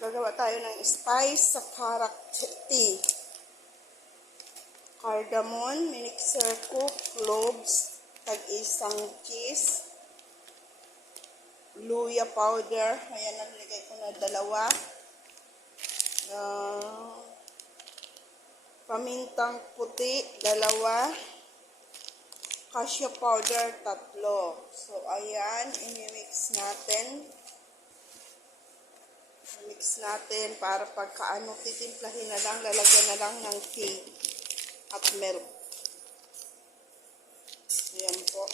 Gagawa tayo ng spice sa carrot tea. Cardamom, minixer ko, cloves, tag-isang cheese, luya powder, ayan, nalagay ko na dalawa, pamintang puti, dalawa, cashew powder, tatlo. So, ayan, imimix natin. Mix natin para pagkaano, titimplahin na lang, lalagyan na lang ng tea at milk. Ayan po.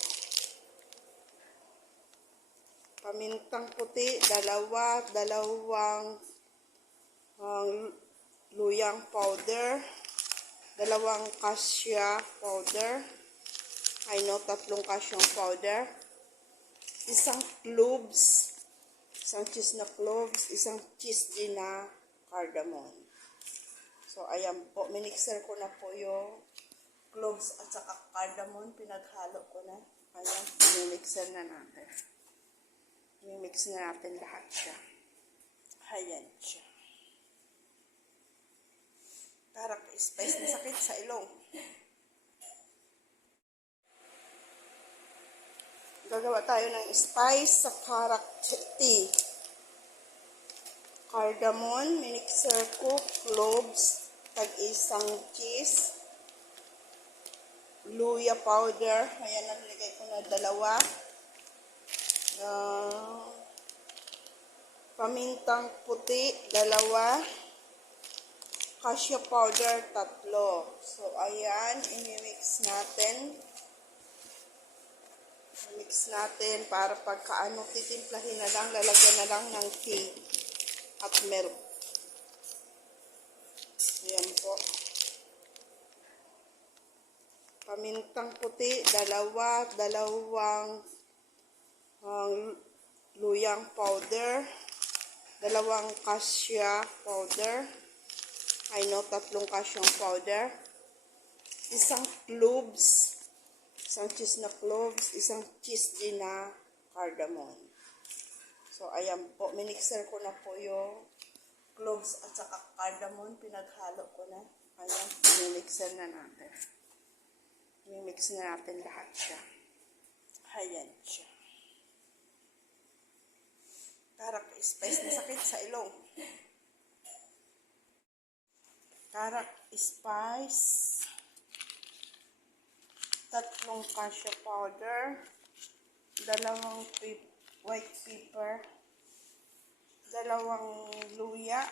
Pamintang puti, dalawang luyang powder, dalawang cashew powder, tatlong cashew powder, isang cloves, isang cheese na cloves, isang cheese din na cardamom. So, ayan po, minixer ko na po yung cloves at saka cardamom, pinaghalo ko na. Ayan, minixer na natin. Mimix na natin lahat siya. Ayan siya. Parang spice na sakit sa ilong. Gagawa tayo ng spice sa carrot tea. Cardamom, minixer ko, cloves, tag-isang cheese, luya powder, ayan, nalagay ko na dalawa, pamintang puti, dalawa, cashew powder, tatlo. So, ayan, imimix natin. Mix natin para pagkaano, titimplahin na lang, lalagyan na lang ng tea at milk. Ayan po. Pamintang puti, dalawang luyang powder, dalawang cashew powder, tatlong cashew powder, isang cloves, isang cheese na cloves, isang cheese din na cardamom. So, ayan po, minixer ko na po yung cloves at saka cardamom, pinaghalo ko na. Ayan, minixer na natin. Mimix na natin lahat siya. Ayan siya. Parang spice na sakit sa ilong. Parang spice, tatlong cashew powder, dalawang white pepper, dalawang luya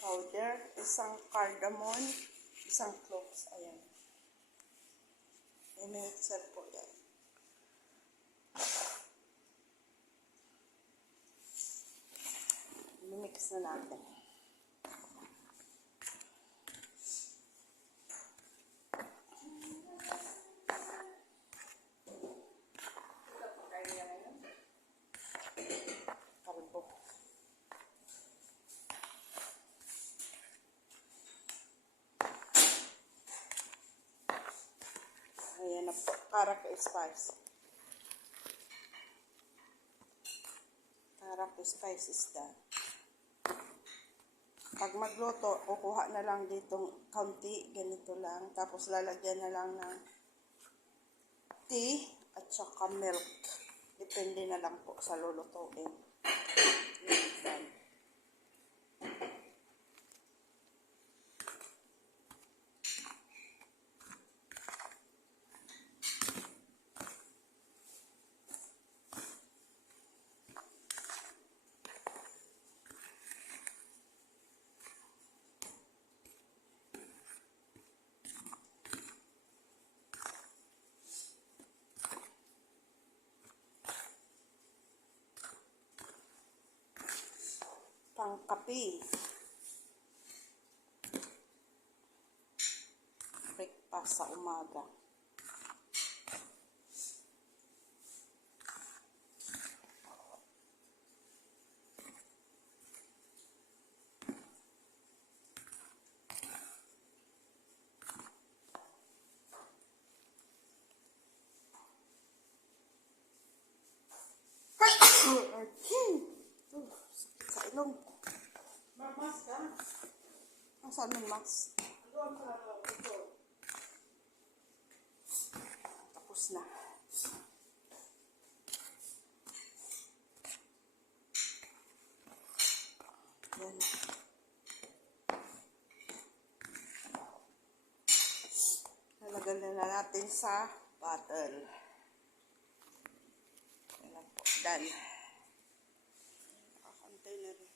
powder, isang cardamom, isang cloves. Ayan. I-mixer po yan. I-mix na natin. Kalbo. Ayan na po. Carrot spice. Carrot spice is done. Pag magluto, kukuha na lang ditong kaunti, ganito lang. Tapos lalagyan na lang ng tea at saka milk. Depende na lang po sa lulutuin. Done. Pangkapi. Breakfast sa umaga. Sakit sa ilong. Nasaan yung max? Tapos na. Yan. Lalagyan na natin sa bottle. Yan po. Done. Nakakantay na rin.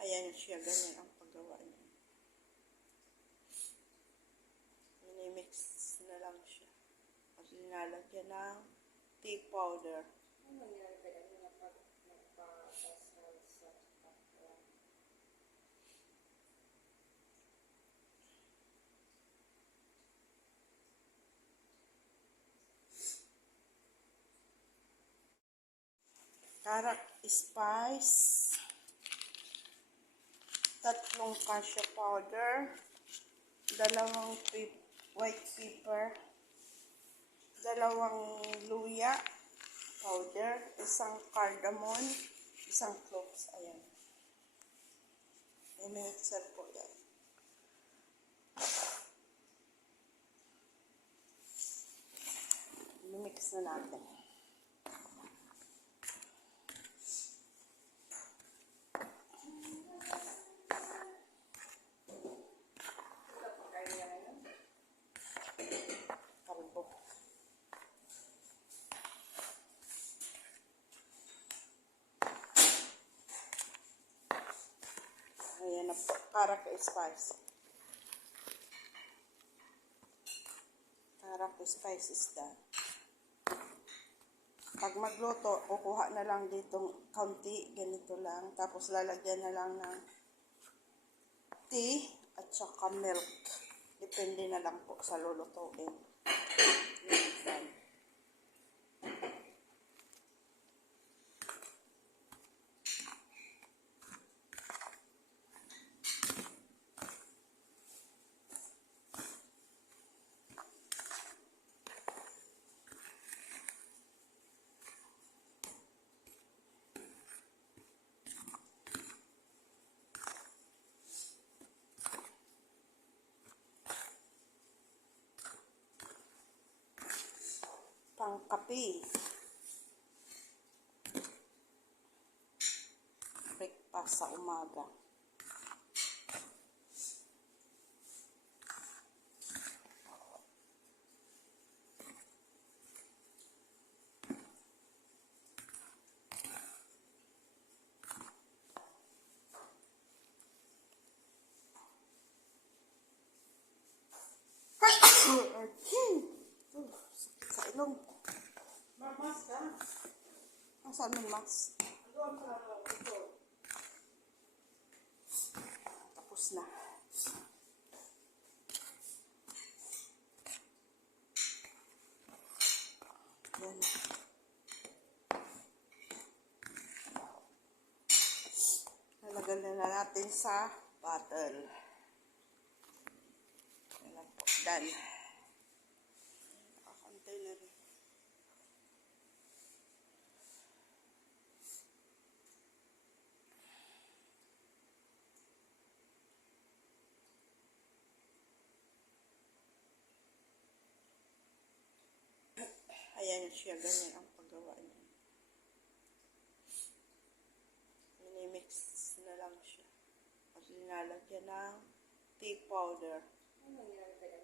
Ayan siya, ganyan ang paggawa niya. Minimix na lang siya. At linalagyan ng tea powder. Karak spice. 3 cashew powder, 2 white pepper, 2 luya powder, 1 cardamom, 1 cloves. Ayan. May mixer po yan. Mimix na natin. Ayan na po, karak spice. Karak spice is done. Pag magluto, kukuha na lang ditong kaunti, ganito lang. Tapos lalagyan na lang ng tea at saka milk. Depende na lang po sa lulutuin. Yan. Pangkape. Breakfast sa umaga. Sakit sa ilong. Mas ka? Nasaan yung max? Doon sa ito. Tapos na. Yan. Lalagyan na natin sa bottle. Yan po. Done. Nakakantay na rin. Ayan siya, ganyan ang paggawa niya. Minimix na lang siya. At linalagyan ng tea powder. Ano nangyari kaya?